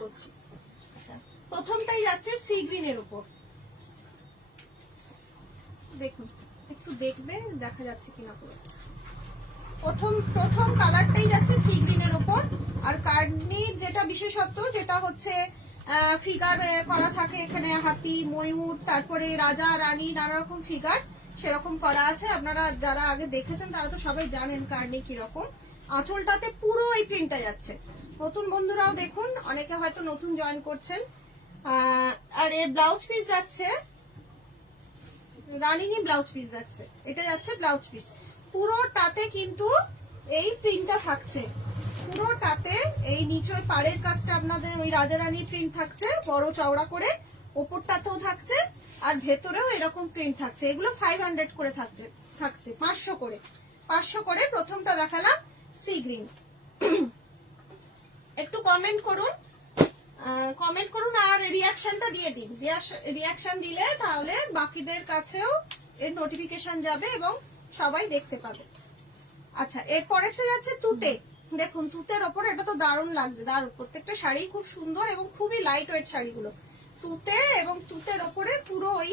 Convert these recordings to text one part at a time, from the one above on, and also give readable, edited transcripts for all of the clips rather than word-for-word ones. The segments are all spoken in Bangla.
করছি। আচ্ছা, প্রথমটাই যাচ্ছে সি গ্রিনের উপর, দেখুন একটু দেখবে দেখা যাচ্ছে কিনা পুরো। প্রথম কালারটাই যাচ্ছে সি গ্রিনের উপর। আর কার্ডনির যেটা বিশেষত্ব, যেটা হচ্ছে ফিগার করা থাকে এখানে, হাতি, ময়ূর, তারপরে রাজা রানী, নানা রকম ফিগার সেরকম করা আছে। আপনারা যারা আগে দেখেছেন তারা তো সবাই জানেন কার্ডনি কিরকম। আঁচলটাতে পুরো এই প্রিন্টটা যাচ্ছে। নতুন বন্ধুরাও দেখুন, অনেকে হয়তো নতুন জয়েন করছেন। আর এর ব্লাউজ পিস যাচ্ছে রানিনি ব্লাউজ পিস যাচ্ছে, এটা যাচ্ছে ব্লাউজ পিস। পুরোটাতে কিন্তু এই প্রিন্টটা থাকছে, পুরোটাতে এই নিচের পাড়ের কাজটা আপনাদের ওই রাজা রানীর প্রিন্ট থাকছে বড় চওড়া করে, ওপরটাতেও থাকছে আর ভেতরেও এরকম প্রিন্ট থাকছে। এগুলো 500 করে থাকছে 500 করে। প্রথমটা দেখালাম সি গ্রিন। একটু কমেন্ট করুন আর রিয়াকশনটা দিয়ে দিন। রিয়াকশন দিলে তাহলে বাকিদের কাছেও এর নোটিফিকেশন যাবে এবং সবাই দেখতে পাবে। আচ্ছা, এরপরেরটা যাচ্ছে তুতে। দেখুন তুতের ওপর, এটা তো দারুণ লাগছে, দারুণ। প্রত্যেকটা শাড়ি খুব সুন্দর এবং খুবই লাইট ওয়েট শাড়িগুলো। তুতে এবং তুতের ওপরে পুরো ওই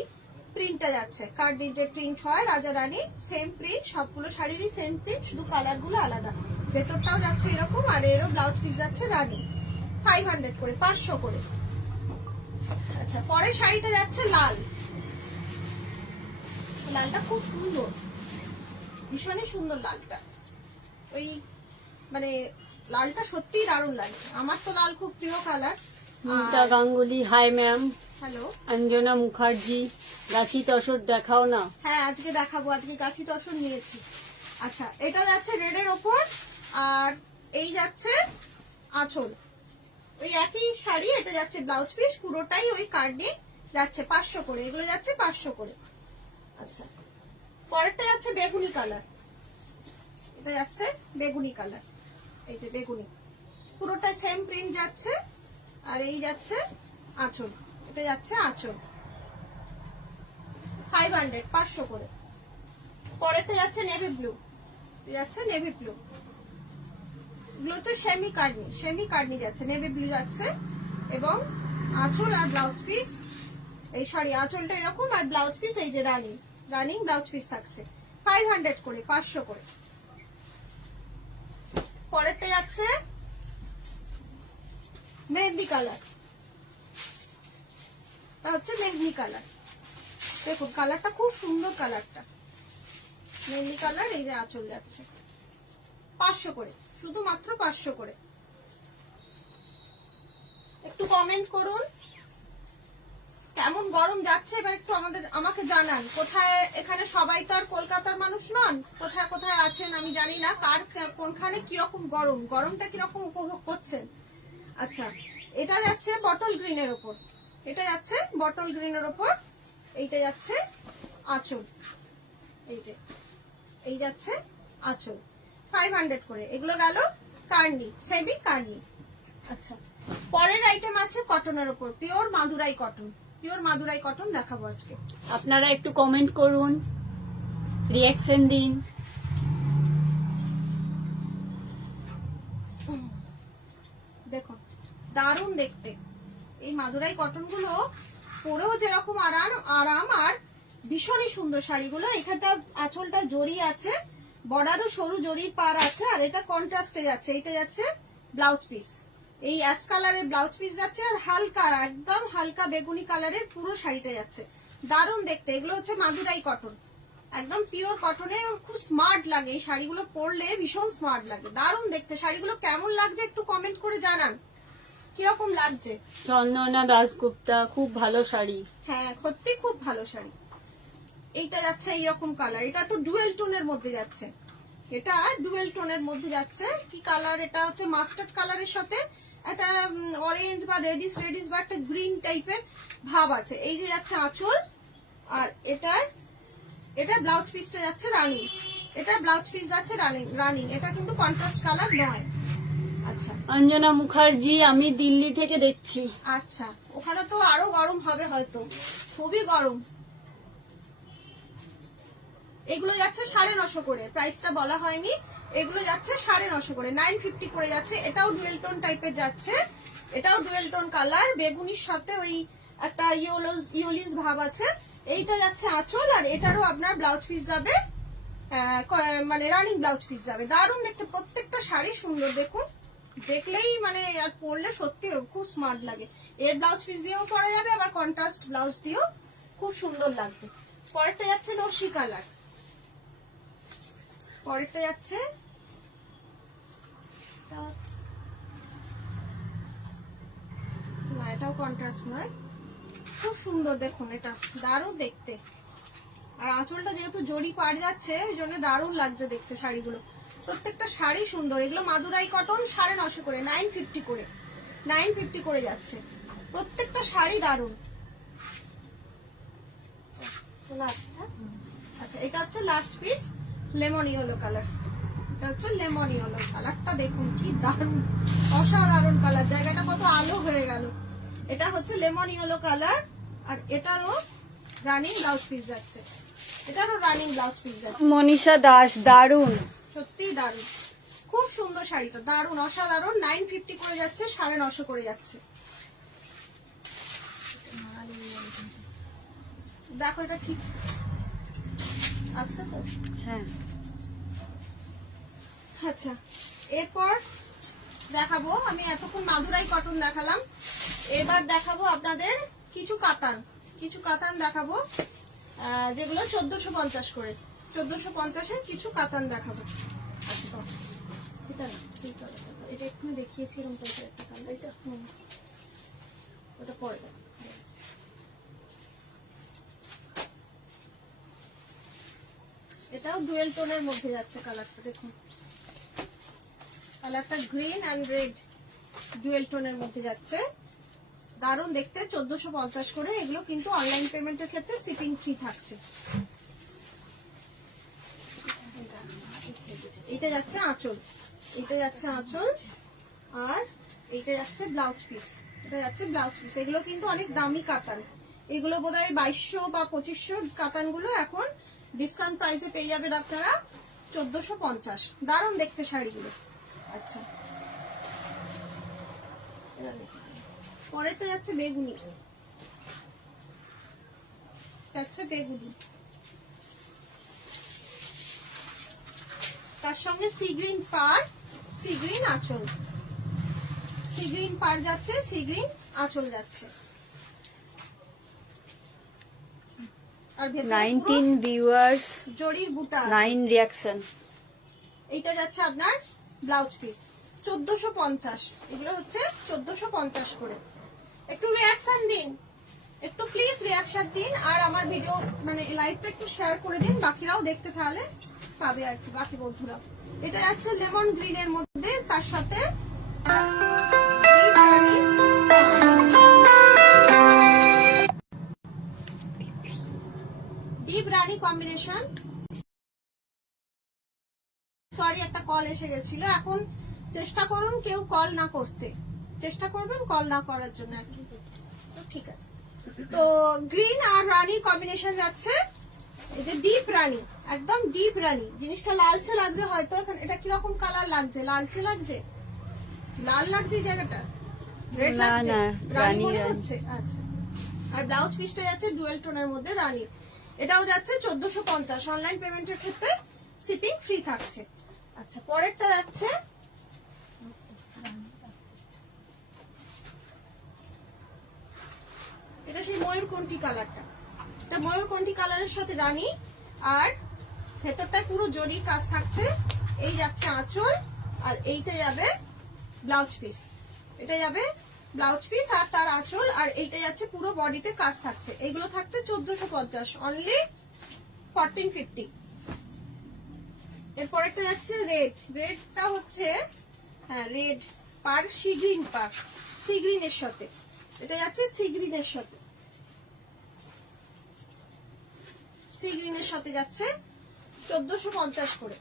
প্রিন্টটা যাচ্ছে, কার্ডির যে প্রিন্ট হয় রাজা রানীর, সেম প্রিন্ট, সবগুলো শাড়িরই সেম প্রিন্ট, শুধু কালার গুলো আলাদা। ভেতরটাও যাচ্ছে এরকম, আর এরও ব্লাউজ পিস যাচ্ছে রানী। 500 করে, 500 করে। আচ্ছা, পরের শাড়িটা যাচ্ছে লাল। লালটা খুব সুন্দর, ভীষণই সুন্দর লালটা। ওই মানে লালটা সত্যিই দারুণ লাগছে। আমার তো লাল খুব প্রিয় colour. Mita Ganguly, hi ma'am. Hello, Anjana Mukherjee. গাছি তসর দেখাও না। হ্যাঁ আজকে দেখাবো, আজকে গাছি তসর নিয়েছি। আচ্ছা, এটা যাচ্ছে রেডের ওপর, আর এই যাচ্ছে আঁচল। ওই একই শাড়ি, এটা যাচ্ছে ব্লাউজ পিস, পুরোটাই ওই কার্ডে যাচ্ছে 500 করে। এগুলো যাচ্ছে 500 করে। আচ্ছা, পরেরটা যাচ্ছে বেগুনি কালার। এটা যাচ্ছে বেগুনি কালার, এই যে বেগুনি, পুরোটা সেম প্রিন্ট যাচ্ছে। আর এই যাচ্ছে আঁচল, এটা যাচ্ছে আঁচল। 500, 500 করে। পরেরটা যাচ্ছে নেভি ব্লু, যাচ্ছে নেভি ব্লু। এগুলো হচ্ছে সেমি কার্ডনি যাচ্ছে, নেভি ব্লু যাচ্ছে। এবং আঁচল আর ব্লাউজ পিস, এই সরি আঁচলটা এরকম আর ব্লাউজ পিস এই যে রানিং ব্লাউজ পিস থাকছে। 500 করে, 500 করে। পরেরটা যাচ্ছে মেহেন্দি কালার, তা হচ্ছে মেহেন্দি কালার। দেখুন কালারটা খুব সুন্দর, কালারটা মেহেন্দি কালার। এই যে আঁচল যাচ্ছে 500 করে, শুধুমাত্র 500 করে। একটু কমেন্ট করুন কেমন গরম যাচ্ছে, এবার একটু আমাকে জানান। কোথায়, এখানে সবাই তো আর কলকাতার মানুষ নন, কোথায় কোথায় আছেন আমি জানি না, কার কোনখানে কিরকম গরম, গরমটা কিরকম উপভোগ করছেন। আচ্ছা, এটা যাচ্ছে বটল গ্রিনের ওপর, এটা যাচ্ছে বটল গ্রিনের ওপর। এইটা যাচ্ছে আঁচল, এই যে এই যাচ্ছে আঁচল। 500 করে। এগুলো গেল কার্নি, সেমি কার্নি। আচ্ছা, পরের আইটেম আছে কটনের ওপর, pure Madurai cotton. Pure Madurai cotton দেখাবো আজকে। আপনারা একটু কমেন্ট করুন, রিয়াকশন দিন। দেখুন দারুণ দেখতে এই মাদুরাই কটন গুলো, পরেও যেরকম আরাম আর ভীষণই সুন্দর শাড়িগুলো। এখানটা আঁচলটা জড়ি আছে, বর্ডারও সরু জড়ির পার আছে, আর এটা কন্ট্রাস্টে যাচ্ছে। এইটা যাচ্ছে ব্লাউজ পিস, এই অ্যাশ কালারের ব্লাউজ পিস যাচ্ছে, আর হালকা একদম হালকা বেগুনি কালারের পুরো শাড়িটা যাচ্ছে। দারুণ দেখতে। এগুলো হচ্ছে মাদুরাই কটন, একদম পিওর কটনে, খুব স্মার্ট লাগে এই শাড়িগুলো পরলে, ভীষণ স্মার্ট লাগে, দারুণ দেখতে। শাড়িগুলো কেমন লাগছে একটু কমেন্ট করে জানান, কিরকম লাগছে। চন্দনা দাশগুপ্তা, খুব ভালো শাড়ি। হ্যাঁ সত্যি খুব ভালো শাড়ি। এইটা যাচ্ছে এইরকম কালার, এটা তো ডুয়েল টোনের মধ্যে যাচ্ছে, এটা ডুয়েল টোনের মধ্যে যাচ্ছে। কি কালার এটা? হচ্ছে মাস্টার্ড কালারের সাথে একটা অরেঞ্জ বা রেডিশ বা একটা গ্রিন টাইপের ভাব আছে। এই যে যাচ্ছে আঁচল, আর এটা ব্লাউজ পিসটা যাচ্ছে রানিং, এটা ব্লাউজ পিস যাচ্ছে রানিং। এটা কিন্তু কন্ট্রাস্ট কালার নয়। আচ্ছা, অঞ্জনা মুখার্জি, আমি দিল্লি থেকে দেখছি। আচ্ছা, ওখানে তো আরো গরম হবে হয়তো, খুবই গরম। এগুলো যাচ্ছে 950 করে, প্রাইসটা বলা হয়নি। এগুলো যাচ্ছে 950 করে, 950 করে যাচ্ছে। এটাও ডুয়েল টোন টাইপের যাচ্ছে, এটাও ডুয়েল টোন কালার, বেগুনির সাথে ওই একটা ইয়োলিস ভাব আছে। এইটা যাচ্ছে আঁচল, আর এটারও আপনার ব্লাউজ পিস যাবে, মানে রানিং ব্লাউজ পিস যাবে। দারুণ দেখতে, প্রত্যেকটা শাড়ি সুন্দর। দেখুন, দেখলেই মানে আর পরলে সত্যি খুব স্মার্ট লাগে। এর ব্লাউজ পিস দিয়েও পরা যাবে, আবার কন্ট্রাস্ট ব্লাউজ দিয়েও খুব সুন্দর লাগবে। পরেরটা যাচ্ছে নস্যি কালার, পরেরটা যাচ্ছে না, এটাও কন্ট্রাস্ট নয়, খুব সুন্দর। দেখুন এটা দারুণ দেখতে, আর আঁচলটা যেহেতু জরি পার যাচ্ছে ওই জন্য দারুণ লাগছে দেখতে শাড়িগুলো। প্রত্যেকটা শাড়ি সুন্দর। এগুলো মাদুরাই কটন, 950 করে, 950 করে, 950 করে যাচ্ছে। প্রত্যেকটা শাড়ি দারুণ। আচ্ছা, এটা হচ্ছে last piece, lemon yellow colour. এটা হচ্ছে লেমন ইয়েলো কালারটা, দেখুন কি দারুণ, অসাধারণ কালার। জায়গাটা কত আলো হয়ে গেল। এটা হচ্ছে লেমন ইয়েলো কালার, আর এটারও রানিং ব্লাউজ পিস যাচ্ছে, এটারও রানিং ব্লাউজ পিস যাচ্ছে। মনীষা দাস, দারুণ, সত্যি দারুণ, খুব সুন্দর শাড়িটা, দারুণ অসাধারণ। 950 করে যাচ্ছে, 950 করে যাচ্ছে। দেখো এটা ঠিক আসছে তো? হ্যাঁ। আচ্ছা, এরপর দেখাবো, আমি এতক্ষণ মাদুরাই কটন দেখালাম, এবার দেখাবো আপনাদের কিছু কাতান, কিছু কাতান দেখাবো, যেগুলো 1450 করে, 1450-এর কিছু কাতান দেখাবো। আচ্ছা, এটা না, এটা একটু দেখিয়েছিলাম তো, একটা কালার, এটা ওটা পরে দেখ। এটাও ডুয়েল টোনের মধ্যে যাচ্ছে কালারটা, দেখুন কালারটা গ্রিন এন্ড রেড ডুয়েল টোনের মধ্যে যাচ্ছে, দারুণ দেখতে। 1450 করে। এগুলো কিন্তু অনলাইন পেমেন্টের ক্ষেত্রে শিপিং ফ্রি থাকছে। এটা যাচ্ছে আঁচল, এটা যাচ্ছে আঁচল, আর এটা যাচ্ছে ব্লাউজ পিস, এটা যাচ্ছে ব্লাউজ পিস। এগুলো কিন্তু অনেক দামি কাতান, এগুলো বোধহয় 2200 বা 2500 কাতানগুলো এখন ডিসকাউন্ট প্রাইসে পেয়ে যাবেন আপনারা 1450। দারুণ দেখতে শাড়িগুলো। আচ্ছা, পরেরটা যাচ্ছে বেগুনি, যাচ্ছে বেগুনি, তার সঙ্গে সি গ্রিন পার, সি গ্রিন আঁচল, সি গ্রিন পার যাচ্ছে, সি গ্রিন আঁচল যাচ্ছে। আর ভেতরে 19 ভিউয়ার্স, জরির বুটা, 9 রিঅ্যাকশন। এইটা যাচ্ছে আপনার ব্লাউজ পিস 1450। এগুলো হচ্ছে 1450 করে। একটু রিঅ্যাকশন দিন, একটু প্লিজ রিঅ্যাকশন দিন, আর আমার ভিডিও মানে লাইভটা একটু শেয়ার করে দিন, বাকিরাও দেখতে তাহলে পাবে আর কি, বাকি বন্ধুরা। এটা যাচ্ছে লেমন গ্রিনের মধ্যে, তার সাথে ডিপ রানী কম্বিনেশন। সরি, একটা কল এসে গেছিল। এখন চেষ্টা করুন কেউ কল না করতে, চেষ্টা করবেন কল না করার জন্য আর কি। ঠিক আছে, তো গ্রিন আর রানীর কম্বিনেশন যাচ্ছে। এই যে ডিপ রানী, একদম ডিপ রানী, জিনিসটা লালচে লাগছে হয়তো। এখানে এটা কিরকম কালার লাগছে? লালচে লাগছে, লাল লাগছে এই জায়গাটা, রেড লাগছে, রানী মনে হচ্ছে। আচ্ছা, আর ব্লাউজ পিসটা যাচ্ছে ডুয়েল টোনের মধ্যে রানী, এটাও যাচ্ছে 1450। অনলাইন পেমেন্টের ক্ষেত্রে শিপিং ফ্রি থাকছে। আচ্ছা, পরেরটা যাচ্ছে এটা সেই ময়ূরকণ্ঠী কালারটা, এটা ময়ূরকণ্ঠী কালারের সাথে রানী, আর ভেতরটায় পুরো জরির কাজ থাকছে। এই যাচ্ছে আঁচল, আর এইটা যাবে ব্লাউজ পিস, এটা যাবে ব্লাউজ পিস আর তার আঁচল, আর এইটা যাচ্ছে পুরো বডিতে কাজ থাকছে। এগুলো থাকছে 1450, অনলি 1450। এরপর একটা যাচ্ছে রেড, রেডটা হচ্ছে হ্যাঁ রেড পার, সি গ্রিন পার, সি গ্রিনের সাথে, এটা যাচ্ছে সি গ্রিনের সাথে, সি গ্রিনের সাথে যাচ্ছে 1450 করে।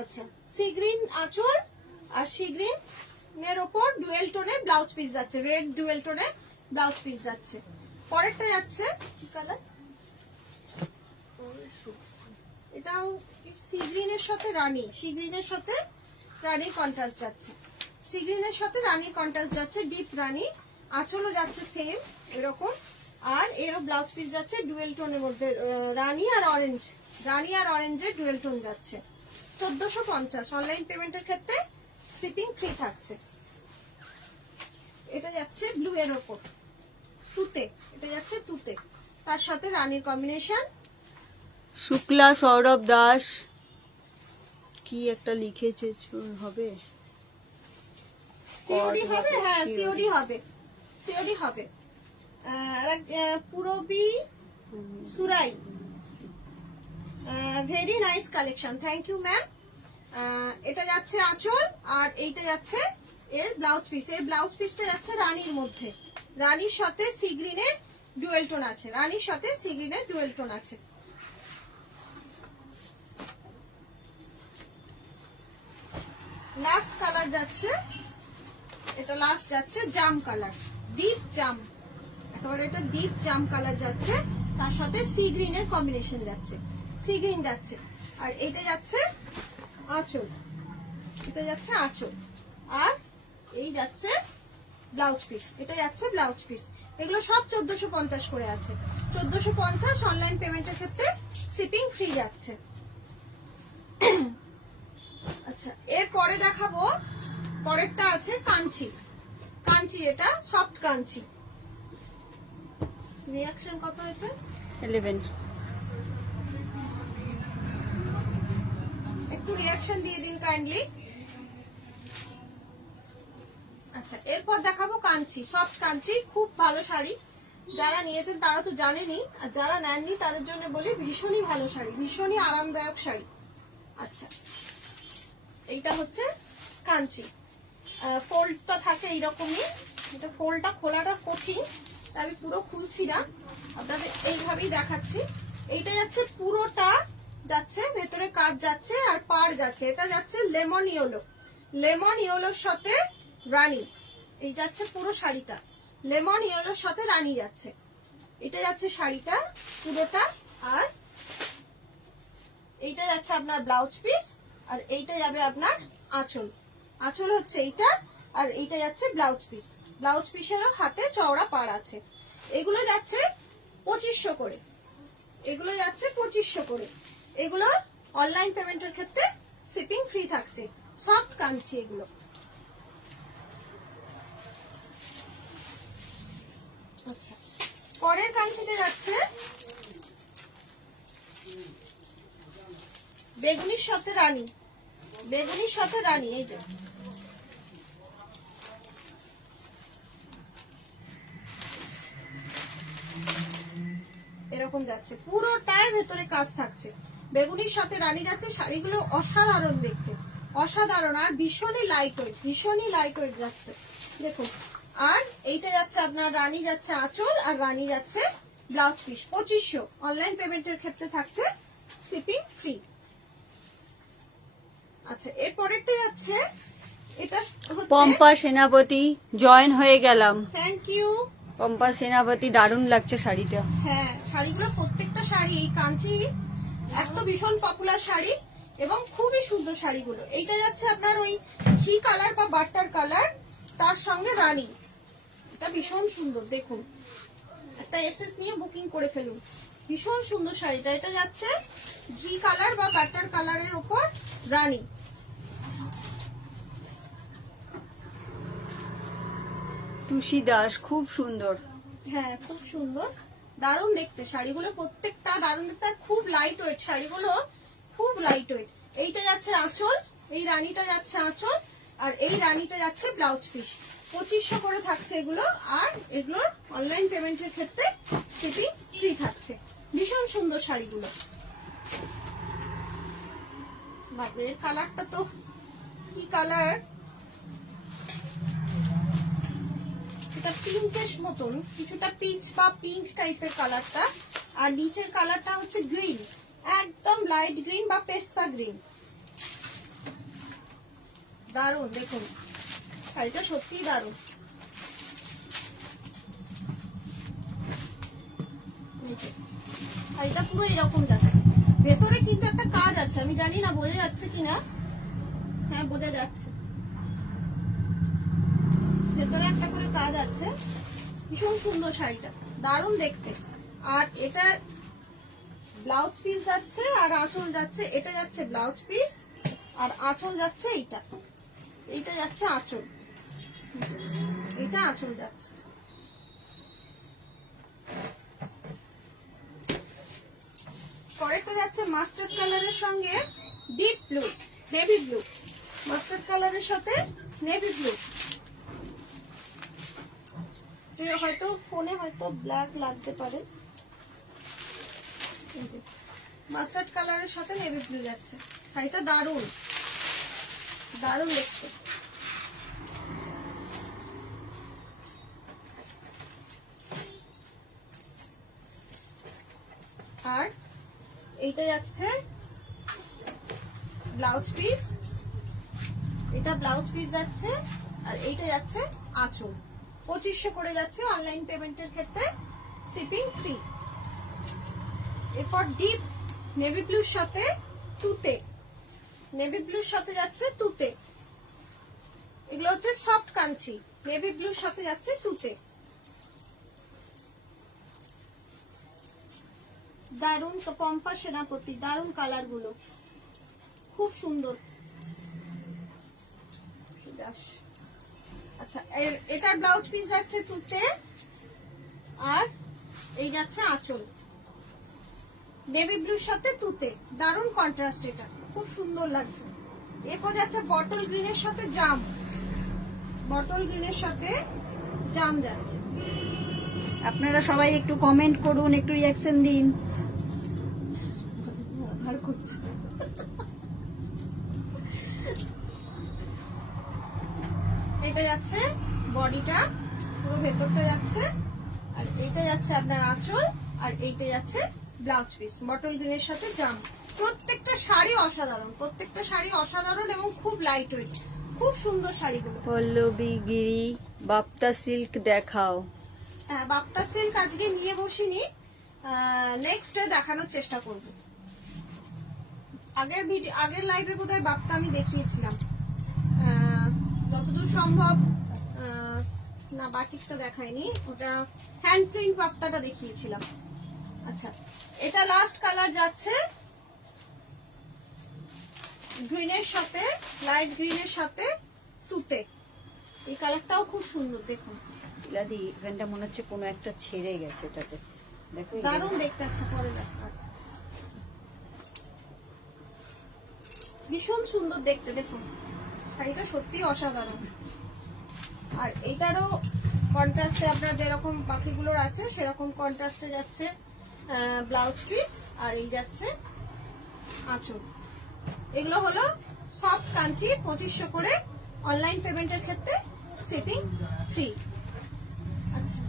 আচ্ছা, সি গ্রিন আঁচল আর সি গ্রিন এর ওপর ডুয়েল টোনে ব্লাউজ পিস যাচ্ছে, রেড ডুয়েল টোনে ব্লাউজ পিস যাচ্ছে। পরেরটা যাচ্ছে কি কালার? এটাও সি গ্রিনের সাথে রানী, সি গ্রিনের সাথে রানীর কন্ট্রাস্ট যাচ্ছে। সি গ্রিনের সাথে রানীর কন্ট্রাস্ট যাচ্ছে, ডিপ রানী। আঁচলও যাচ্ছে সেম এরকম। আর এরও ব্লাউজ পিস যাচ্ছে ডুয়েল টোনের মধ্যে, রানী আর অরেঞ্জের ডুয়েল টোন যাচ্ছে। 1450। অনলাইন পেমেন্টের ক্ষেত্রে শিপিং ফ্রি থাকছে। এটা যাচ্ছে ব্লু এর ওপর তুতে, এটা যাচ্ছে তুতে, তার সাথে রানীর কম্বিনেশন। শুক্লা সৌরভ দাস কি একটা লিখেছে, হবে সিওডি হবে, হ্যাঁ সিওডি হবে, সিওডি হবে। Purabi Surai, very nice collection, thank you ma'am. এটা যাচ্ছে আঁচল, আর এইটা যাচ্ছে এর ব্লাউজ পিস। এর ব্লাউজ পিসটা যাচ্ছে রানীর মধ্যে, রানীর সাথে সি গ্রিনের ডুয়েল টোন আছে, রানীর সাথে সি গ্রিনের ডুয়েল টোন আছে। লাস্ট কালার যাচ্ছে, এটা লাস্ট যাচ্ছে জাম কালার, ডিপ জাম, একেবারে এটা ডিপ জাম কালার যাচ্ছে, তার সাথে সি গ্রিনের কম্বিনেশন যাচ্ছে, সি গ্রিন যাচ্ছে। আর এটা যাচ্ছে আঁচল, এটা যাচ্ছে আঁচল, আর এই যাচ্ছে ব্লাউজ পিস, এটা যাচ্ছে ব্লাউজ পিস। এগুলো সব 1450 করে আছে, 1450। অনলাইন পেমেন্টের ক্ষেত্রে শিপিং ফ্রি যাচ্ছে। আচ্ছা, এরপরে দেখাবো, পরেরটা আছে কাঞ্চি। কাঞ্চি, এটা সফট কাঞ্চি। রিঅ্যাকশন কত হয়েছে? 11। একটু রিঅ্যাকশন দিয়ে দিন কাইন্ডলি। আচ্ছা, এরপর দেখাবো কাঞ্চি, সফট কাঞ্চি, খুব ভালো শাড়ি। যারা নিয়েছেন তারা তো জানেনই, আর যারা নেননি তাদের জন্য বলি ভীষণই ভালো শাড়ি, ভীষণই আরামদায়ক শাড়ি। আচ্ছা, এইটা হচ্ছে কাঞ্চি, ফোল্ডটা থাকে এইরকমই, এটা ফোল্ডটা খোলাটা কঠিন, তাই আমি পুরো খুলছি না, আপনাদের এইভাবেই দেখাচ্ছি। এইটা যাচ্ছে পুরোটা যাচ্ছে, ভেতরে কাজ যাচ্ছে আর পাড় যাচ্ছে। এটা যাচ্ছে লেমন ইয়েলো, লেমন ইয়েলোর সাথে রানী, এই যাচ্ছে পুরো শাড়িটা, লেমন ইয়েলোর সাথে রানী যাচ্ছে। এটা যাচ্ছে শাড়িটা পুরোটা, আর এইটা যাচ্ছে আপনার ব্লাউজ পিস, আর এইটা যাবে আপনার আঁচল। আঁচল হচ্ছে এইটা, আর এইটা যাচ্ছে ব্লাউজ পিস। ব্লাউজ পিসেরও হাতে চওড়া পাড় আছে। এগুলো যাচ্ছে 2500 করে, এগুলো যাচ্ছে 2500 করে। এগুলো অনলাইন পেমেন্টের ক্ষেত্রে শিপিং ফ্রি থাকছে। সফট কাঞ্চি এগুলো। আচ্ছা, পরের কাঞ্চিতে যাচ্ছে বেগুনির সাথে রানী, বেগুনির সাথে রানী। এই যে এরকম যাচ্ছে, পুরোটাই ভেতরে কাজ থাকছে, বেগুনির সাথে রানী যাচ্ছে। শাড়িগুলো অসাধারণ দেখতে, অসাধারণ, আর ভীষণই লাইট ওয়েট, ভীষণই লাইট ওয়েট যাচ্ছে দেখুন। আর এইটা যাচ্ছে আপনার রানী যাচ্ছে আঁচল, আর রানী যাচ্ছে ব্লাউজ পিস। 2500। অনলাইন পেমেন্টের ক্ষেত্রে থাকছে শিপিং ফ্রি। আচ্ছা, এরপরেরটা যাচ্ছে, এটা হচ্ছে পম্পা সেনাপতি, জয়েন হয়ে গেলাম। থ্যাংক ইউ পম্পা সেনাপতি, দারুণ লাগছে শাড়িটা। হ্যাঁ, শাড়িগুলো প্রত্যেকটা শাড়ি, এই কাঞ্চি এক তো ভীষণ পপুলার শাড়ি এবং খুবই সুন্দর শাড়িগুলো। এইটা যাচ্ছে আপনার ওই ঘি কালার বা বাটার কালার, তার সঙ্গে রানী, এটা ভীষণ সুন্দর দেখুন। একটা এসএস নিয়ে বুকিং করে ফেলুন, ভীষণ সুন্দর শাড়িটা। এটা যাচ্ছে ঘি কালার বা বাটার কালারের উপর রানী। টুসি দাস, খুব সুন্দর। হ্যাঁ, খুব সুন্দর, দারুণ দেখতে শাড়িগুলো, প্রত্যেকটা দারুণ দেখতে, আর খুব লাইট ওয়েট শাড়িগুলো, খুব লাইট ওয়েট। এইটা যাচ্ছে আঁচল, এই রানীটা যাচ্ছে আঁচল, আর এই রানীটা যাচ্ছে ব্লাউজ পিস। 2500 করে থাকছে এগুলো, আর এগুলোর অনলাইন পেমেন্টের ক্ষেত্রে শিপিং ফ্রি থাকছে। ভীষণ সুন্দর শাড়িগুলো। বাপরে, এর কালারটা তো কি কালার, এটা পিঙ্কেশ মতন, কিছুটা পিচ বা পিঙ্ক টাইপের কালারটা, আর নিচের কালারটা হচ্ছে গ্রিন, একদম লাইট গ্রিন বা পেস্তা গ্রিন। দারুণ দেখুন, শাড়িটা সত্যিই দারুণ। শাড়িটা পুরো এরকম যাচ্ছে, ভেতরে কিন্তু একটা কাজ আছে, আমি জানি না বোঝা যাচ্ছে কিনা। হ্যাঁ, বোঝা যাচ্ছে। ভেতরে একটা করে কাজ আছে, ভীষণ সুন্দর শাড়িটা, দারুণ দেখতে। আর এটার ব্লাউজ পিস যাচ্ছে আর আঁচল যাচ্ছে, এটা যাচ্ছে ব্লাউজ পিস আর আঁচল যাচ্ছে এইটা, এইটা যাচ্ছে আঁচল, এটা আঁচল যাচ্ছে। পরেরটা যাচ্ছে মাস্টার্ড কালারের সঙ্গে deep blue, navy blue, mustard কালারের সাথে নেভি ব্লু। হয়তো ফোনে হয়তো ব্ল্যাক লাগতে পারে, মাস্টার্ড কালারের সাথে নেভি ব্লু যাচ্ছে। শাড়িটা দারুণ, দারুণ দেখতে। আর এইটা যাচ্ছে ব্লাউজ পিস, এটা ব্লাউজ পিস যাচ্ছে আর এইটা যাচ্ছে আঁচল। 2500 করে যাচ্ছে অনলাইন পেমেন্টের ক্ষেত্রে, শিপিং ফ্রি। এরপর ডিপ নেভি ব্লুর সাথে তুতে, নেভি ব্লুর সাথে যাচ্ছে তুতে, এগুলো হচ্ছে সফট কাঞ্চি, নেভি ব্লুর সাথে যাচ্ছে তুতে। দারুণ পম্পা সেনাপতি, দারুণ কালার গুলো, খুব সুন্দর। আচ্ছা, এটার ব্লাউজ পিস যাচ্ছে তুতে আর এই যাচ্ছে আঁচল, নেভি ব্লুর সাথে তুতে, দারুণ কন্ট্রাস্ট, এটা খুব সুন্দর লাগছে। এরপর যাচ্ছে বটল গ্রিনের সাথে জাম, বটল গ্রিনের সাথে জাম যাচ্ছে। আপনারা সবাই একটু কমেন্ট করুন, একটু রিঅ্যাকশন দিন। ভালো করছে। এটা যাচ্ছে বডিটা, পুরো ভেতরটা যাচ্ছে, আর এইটা যাচ্ছে আপনার আঁচল, আর এইটা যাচ্ছে ব্লাউজ পিস, বটল গ্রিনের সাথে জাম। প্রত্যেকটা শাড়ি অসাধারণ, প্রত্যেকটা শাড়ি অসাধারণ এবং খুব লাইট ওয়েট, খুব সুন্দর শাড়িগুলো। পল্লবী গিরি বাপ্তা সিল্ক দেখাও। হ্যাঁ, বাপ্তা সিল্ক আজকে নিয়ে বসিনি, নেক্সট ডে দেখানোর চেষ্টা করব। আগের লাইভে বোধহয় বাপ্তা আমি দেখিয়েছিলাম, যতদূর সম্ভব। না, বাটিকটা দেখাইনি, ওটা হ্যান্ড প্রিন্ট বাপ্তাটা দেখিয়েছিলাম। আচ্ছা, এটা লাস্ট কালার যাচ্ছে গ্রিনের সাথে, লাইট গ্রিনের সাথে তুতে, এই কালারটাও খুব সুন্দর, দেখুন। ইলাদি এখানটা মনে হচ্ছে কোনো একটা ছেড়ে গেছে, এটাতে দেখো, দারুণ দেখতে আছে, পরে দেখা ভীষণ সুন্দর দেখতে, দেখুন শাড়িটা সত্যি অসাধারণ। আর এইটারও কন্ট্রাস্টে আপনার যেরকম বাকিগুলোর আছে সেরকম কন্ট্রাস্টে যাচ্ছে ব্লাউজ পিস, আর এই যাচ্ছে আঁচল। এগুলো হলো সফট কাঞ্চি, 2500 করে, অনলাইন পেমেন্টের ক্ষেত্রে শিপিং ফ্রি। আচ্ছা,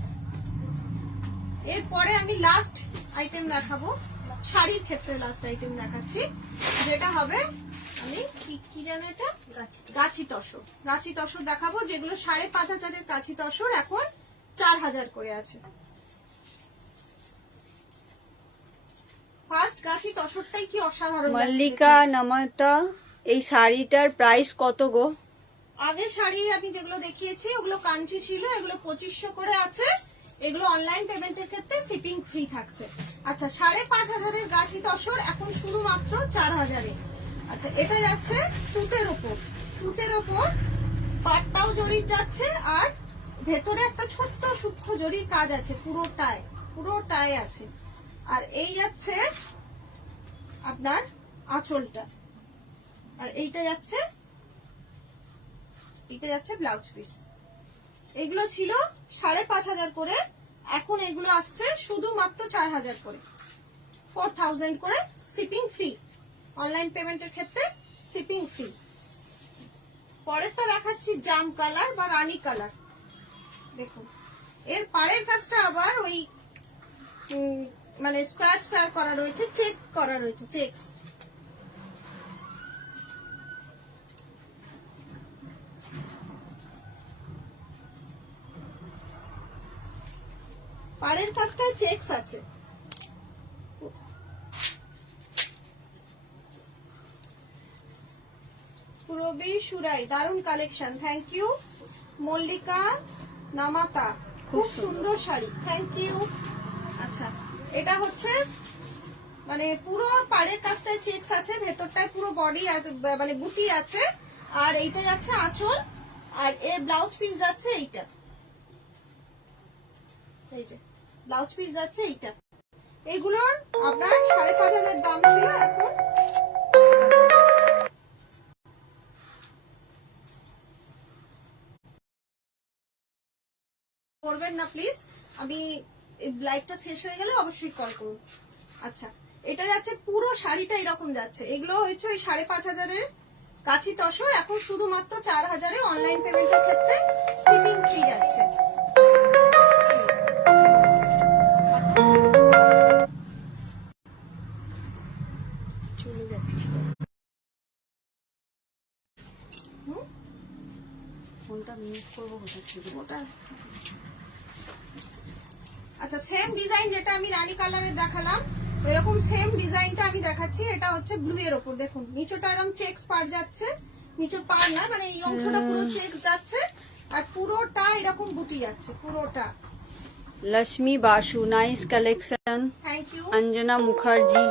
এরপরে আমি লাস্ট আইটেম দেখাবো, শাড়ির ক্ষেত্রে লাস্ট আইটেম দেখাচ্ছি, যেটা হবে আমি কি জানো এটা, গাছি তসর, গাছি তসর দেখাবো, যেগুলো 5500 গাছি তসর এখন 4000 করে আছে। ফার্স্ট গাছি তসরটাই কি অসাধারণ। মল্লিকা নমতা, এই শাড়িটার প্রাইস কত গো? আগে শাড়ি আমি যেগুলো দেখিয়েছি ওগুলো কাঞ্চি ছিল, এগুলো 2500 করে আছে, এগুলো অনলাইন পেমেন্টের ক্ষেত্রে শিপিং ফ্রি থাকছে। আচ্ছা, 5500 গাছি তসর এখন শুধুমাত্র 4000-এ। আচ্ছা, এটা যাচ্ছে তুতের ওপর, তুতের ওপর পাটটাও জরির যাচ্ছে, আর ভেতরে একটা ছোট্ট সূক্ষ্ম জরির কাজ আছে, পুরোটায়, পুরোটায় আছে। আর এই যাচ্ছে আপনার আঁচলটা, আর এইটা যাচ্ছে, এটা যাচ্ছে ব্লাউজ পিস। এগুলো ছিল 5500 করে, এখন এগুলো আসছে শুধুমাত্র 4000 করে, 4000 করে, শিপিং ফ্রি, অনলাইন পেমেন্টের ক্ষেত্রে শিপিং ফ্রি। পরেরটা দেখাচ্ছি জাম কালার বা রানী কালার, দেখুন এর পাড়ের কাজটা আবার ওই মানে স্কোয়ার স্কোয়ার করা রয়েছে, চেক করা রয়েছে, চেকস। পাড়ের কাজটায় চেকস আছে। রবি সুরাই, দারুন কালেকশন, থ্যাংক ইউ। মল্লিকা নামাতা, খুব সুন্দর শাড়ি, থ্যাংক ইউ। আচ্ছা, এটা হচ্ছে মানে পুরো পাড়ের কাজটায় চেকস আছে, ভেতরটায় পুরো বডি মানে বুটি আছে, আর এইটা যাচ্ছে আঁচল, আর এর ব্লাউজ পিস যাচ্ছে এইটা, এই যে ব্লাউজ পিস যাচ্ছে এইটা। এগুলোর আপনার 5,500 দাম ছিল, এখন করবেন না প্লিজ, আমি লাইভটা শেষ হয়ে গেলে অবশ্যই কল করুন। আচ্ছা, এটা যাচ্ছে পুরো শাড়িটা এরকম যাচ্ছে, এগুলো হচ্ছে ওই 5,500 কাছি তসর, এখন শুধুমাত্র 4,000 অনলাইন পেমেন্টের ক্ষেত্রে শিপিং ফ্রি যাচ্ছে। আচ্ছা, সেম ডিজাইন যেটা আমি রানী কালারে দেখালাম এরকম সেম ডিজাইনটা আমি দেখাচ্ছি, এটা হচ্ছে ব্লু এর উপর। দেখুন নিচটা এরকম চেকস পার যাচ্ছে, নিচের পার না মানে এই অংশটা পুরো চেকস যাচ্ছে, আর পুরোটা এরকম বুটি যাচ্ছে পুরোটা। Lakshmi Basu, nice collection. Thank you. Anjana Mukherjee,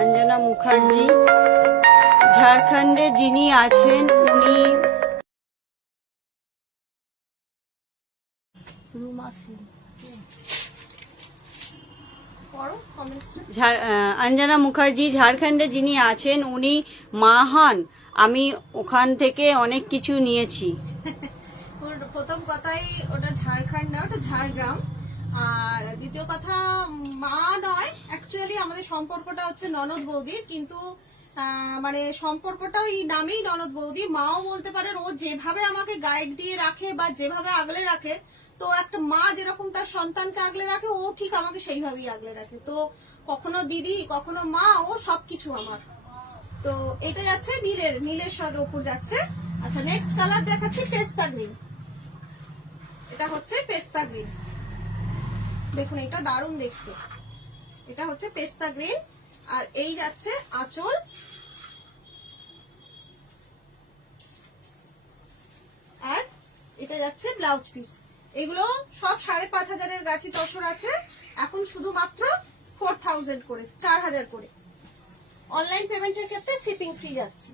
Anjana Mukherjee झारखंडे जिनी आছেন উনি পড়ো কমেন্টস। अंजना मुखर्जी ঝাড়খণ্ডে যিনি আছেন উনি মা হন। আমি ওখান থেকে অনেক কিছু নিয়েছি। প্রথম কথাই ওটা ঝাড়খণ্ড না, ওটা ঝাড়গ্রাম। আর দ্বিতীয় কথা, মা নয়, অ্যাকচুয়ালি আমাদের সম্পর্কটা হচ্ছে ননদ বৌদির, কিন্তু মানে সম্পর্কটা ওই নামেই ননদ বৌদি। মাও বলতে পারেন, ও যেভাবে আমাকে গাইড দিয়ে রাখে বা যেভাবে আগলে রাখে, তো একটা মা যেরকম তার সন্তানকে আগলে রাখে, ও ঠিক আমাকে সেইভাবেই আগলে রাখে। তো কখনো দিদি, কখনো মা, ও সবকিছু আমার। তো এটা যাচ্ছে নীলের সার উপর যাচ্ছে। আচ্ছা, নেক্সট কালার দেখাচ্ছি পেস্তা গ্রিন। এটা হচ্ছে পেস্তা গ্রিন, দেখুন এটা দারুণ দেখতে। এটা হচ্ছে পেস্তা গ্রিন, আর এই যাচ্ছে আঁচল, আর এটা যাচ্ছে ব্লাউজ পিস। এগুলো সব 5,500 গাছি তসর আছে, এখন শুধুমাত্র 4,000 করে, 4,000 করে অনলাইন পেমেন্টের ক্ষেত্রে শিপিং ফ্রি যাচ্ছে।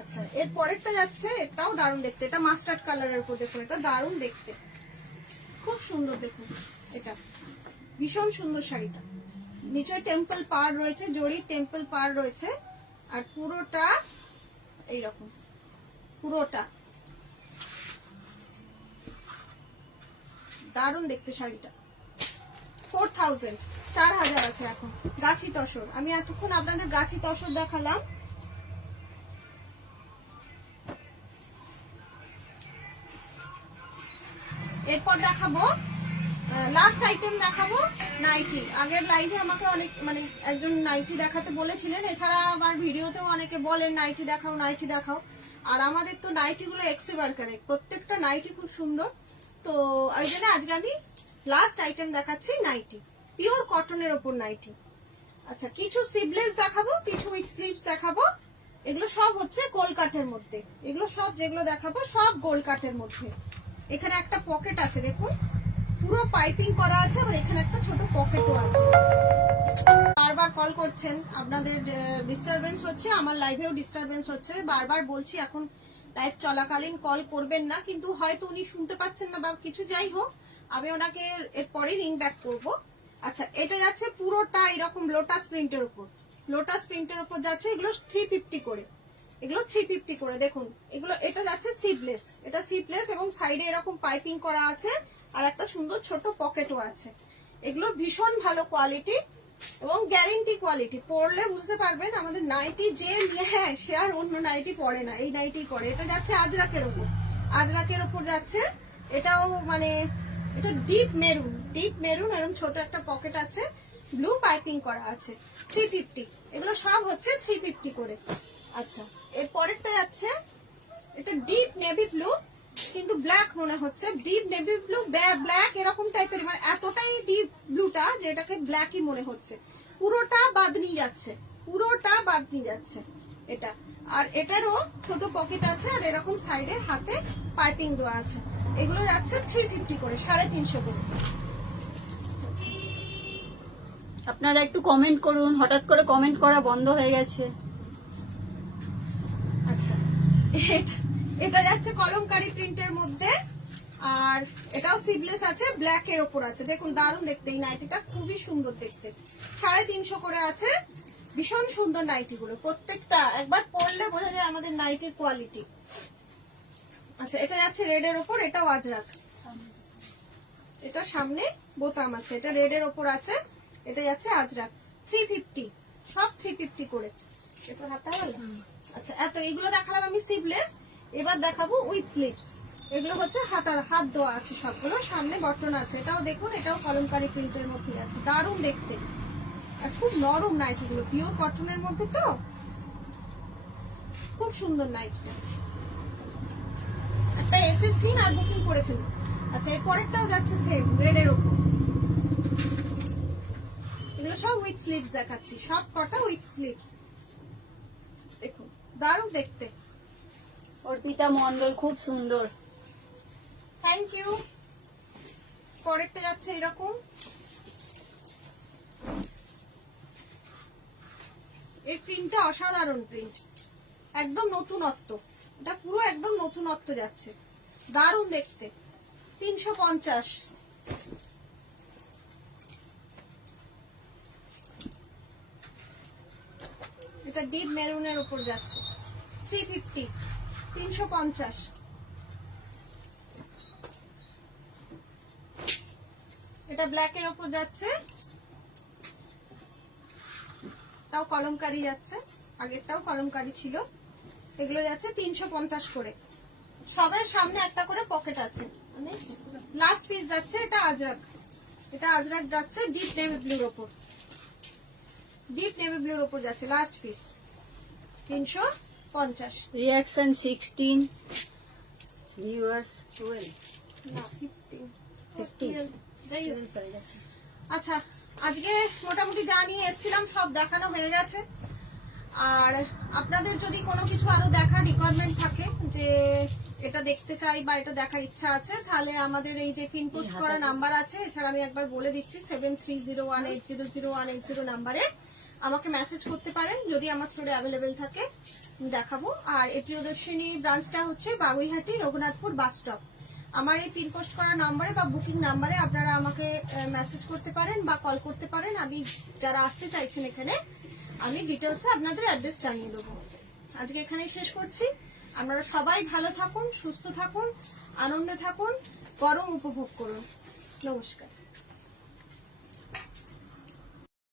আচ্ছা, এর পরেরটা যাচ্ছে, এটাও দারুণ দেখতে, এটা মাস্টার্ড কালারের উপর, দেখুন এটা দারুণ দেখতে, খুব সুন্দর। দেখুন এটা ভীষণ সুন্দর শাড়িটা, নিচে টেম্পল পার রয়েছে, জরির টেম্পল পার রয়েছে, আর পুরোটা এইরকম, পুরোটা দারুণ দেখতে শাড়িটা। 4,000, 4,000 আছে এখন গাছি তসর। আমি এতক্ষণ আপনাদের গাছি তসর দেখালাম। এরপর দেখাবো, লাস্ট আইটেম দেখাবো নাইটি। আগের লাইভে আমাকে অনেক মানে একজন নাইটি দেখাতে বলেছিলেন, এছাড়া আমার ভিডিওতেও অনেকে বলেন নাইটি দেখাও নাইটি দেখাও। আর আমাদের তো নাইটি গুলো এক্সেবার করে, প্রত্যেকটা নাইটি খুব সুন্দর। তো ওই জন্য আজকে আমি লাস্ট আইটেম দেখাচ্ছি নাইটি, পিওর কটনের ওপর নাইটি। আচ্ছা, কিছু স্লিভলেস দেখাবো, কিছু উইথ স্লিভস দেখাবো। এগুলো সব হচ্ছে গোল কাটের মধ্যে, এগুলো সব যেগুলো দেখাবো সব গোল কাটের মধ্যে। এখানে একটা পকেট আছে, দেখুন পুরো পাইপিং করা আছে, আর এখানে একটা ছোট পকেটও আছে। বারবার কল করছেন, আপনাদের ডিস্টারবেন্স হচ্ছে, আমার লাইভেও ডিস্টারবেন্স হচ্ছে। বারবার বলছি এখন লাইভ চলাকালীন কল করবেন না, কিন্তু হয়তো উনি শুনতে পাচ্ছেন না বা কিছু, যাই হোক আমি ওনাকে এরপরে রিং ব্যাক করব। আচ্ছা, এটা যাচ্ছে পুরোটা এরকম লোটাস প্রিন্টের উপর, লোটাস প্রিন্টের উপর যাচ্ছে। এগুলো 350 করে, এগুলো 350 করে। দেখুন এগুলো, এটা যাচ্ছে সিপলেস, এটা সিপলেস এবং সাইডে এরকম পাইপিং করা আছে, আর একটা সুন্দর ছোট পকেটও আছে। এগুলো ভীষণ ভালো কোয়ালিটি এবং গ্যারেন্টি কোয়ালিটি, পরলে বুঝতে পারবেন আমাদের নাইটি যে হ্যাঁ সে আর অন্য নাইটি পরে না, এই নাইটি পরে। এটা যাচ্ছে আজরাকের উপর, আজরাকের উপর যাচ্ছে। এটাও মানে এটা ডিপ মেরুন, এরকম ছোট একটা পকেট আছে, ব্লু পাইপিং করা আছে। 350, এগুলো সব হচ্ছে 350 করে। আচ্ছা, এর পরেরটা যাচ্ছে, এটা ডিপ নেভি ব্লু, কিন্তু ব্ল্যাক মনে হচ্ছে, ডিপ নেভি ব্লু ব্ল্যাক এরকম টাইপের, মানে এতটাই ডিপ ব্লুটা যে এটাকে ব্ল্যাকই মনে হচ্ছে। পুরোটা বাদনি যাচ্ছে, পুরোটা বাদনি যাচ্ছে এটা। আর এটারও ছোট পকেট আছে, আর এরকম সাইডে হাতে পাইপিং দেওয়া আছে। এগুলো যাচ্ছে 350 করে, 350 করে। আপনারা একটু কমেন্ট করুন, হঠাৎ করে কমেন্ট করা বন্ধ হয়ে গেছে। আচ্ছা, এটা যাচ্ছে কলমকারী প্রিন্টের মধ্যে, আর এটাও সিভলেস আছে, ব্ল্যাক এর ওপর আছে। দেখুন দারুণ দেখতে, এই নাইটিটা খুবই সুন্দর দেখতে। 350 করে আছে। ভীষণ সুন্দর নাইটি গুলো, প্রত্যেকটা একবার পরলে বোঝা যায় আমাদের নাইটির কোয়ালিটি। আচ্ছা, এটা যাচ্ছে রেড এর ওপর, এটাও আজরাক। এটা সামনে বোতাম আছে, এটা রেড এর ওপর আছে, এটা যাচ্ছে আজরাক। 350, সব 350 করে। এটা হাতা গেল। আচ্ছা, এত এগুলো দেখালাম আমি সিভলেস। এবার দেখাবো উইথ স্লিভস। এগুলো হচ্ছে হাত দেওয়া আছে সবগুলো, সামনে বটন আছে। এটাও দেখুন, এটাও কলমকারী প্রিন্টের মধ্যে আছে, দারুণ দেখতে। আর খুব নরম নাইটি গুলো, পিওর কটনের মধ্যে তো, খুব সুন্দর নাইটিটা। একটা এসএস দিন আর বুকিং করে ফেলুন। আচ্ছা, এর পরেরটাও যাচ্ছে সেম রেড এর উপর। এগুলো সব উইথ স্লিভস দেখাচ্ছি, সব কটা উইথ স্লিভস। দেখুন দারুণ দেখতে। অর্পিতা মন্ডল, খুব সুন্দর। Thank you. পরেরটা যাচ্ছে এরকম, এর প্রিন্টটা অসাধারণ প্রিন্ট, একদম নতুনত্ব। এটা পুরো একদম নতুনত্ব যাচ্ছে, দারুণ দেখতে। 350। এটা ডিপ মেরুনের উপর যাচ্ছে, 350, 350। এটা ব্ল্যাক এর উপর যাচ্ছে, এটাও কলমকারী যাচ্ছে, আগেরটাও কলমকারী ছিল। এগুলো যাচ্ছে 350 করে। সবের সামনে একটা করে পকেট আছে। মানে লাস্ট পিস যাচ্ছে, এটা আজরাক। এটা আজরাক যাচ্ছে ডিপ নেভি ব্লুর উপর, ডিপ নেভি ব্লুর উপর যাচ্ছে লাস্ট পিস, 350। রিয়াকশন 16, ভিউয়ার্স 12, না 15, 15। যাই হোক। আচ্ছা, আজকে মোটামুটি যা নিয়ে এসেছিলাম সব দেখানো হয়ে গেছে। আর আপনাদের যদি কোনো কিছু আরো দেখার রিকোয়ারমেন্ট থাকে, যে এটা দেখতে চাই বা এটা দেখার ইচ্ছা আছে, তাহলে আমাদের এই যে পিন পোস্ট করা নাম্বার আছে, এছাড়া আমি একবার বলে দিচ্ছি 7301800180 নাম্বারে আমাকে মেসেজ করতে পারেন। যদি আমার স্টোরে অ্যাভেলেবেল থাকে দেখাবো। আর এই প্রিয়দর্শিনী ব্রাঞ্চটা হচ্ছে বাগুইহাটি রঘুনাথপুর বাস স্টপ। আমার এই পিন পোস্ট করা নাম্বারে বা বুকিং নাম্বারে আপনারা আমাকে মেসেজ করতে পারেন বা কল করতে পারেন। আমি যারা আসতে চাইছেন এখানে, আমি ডিটেলসে আপনাদের অ্যাড্রেস জানিয়ে দেবো। আজকে এখানেই শেষ করছি। আপনারা সবাই ভালো থাকুন, সুস্থ থাকুন, আনন্দে থাকুন, গরম উপভোগ করুন। নমস্কার।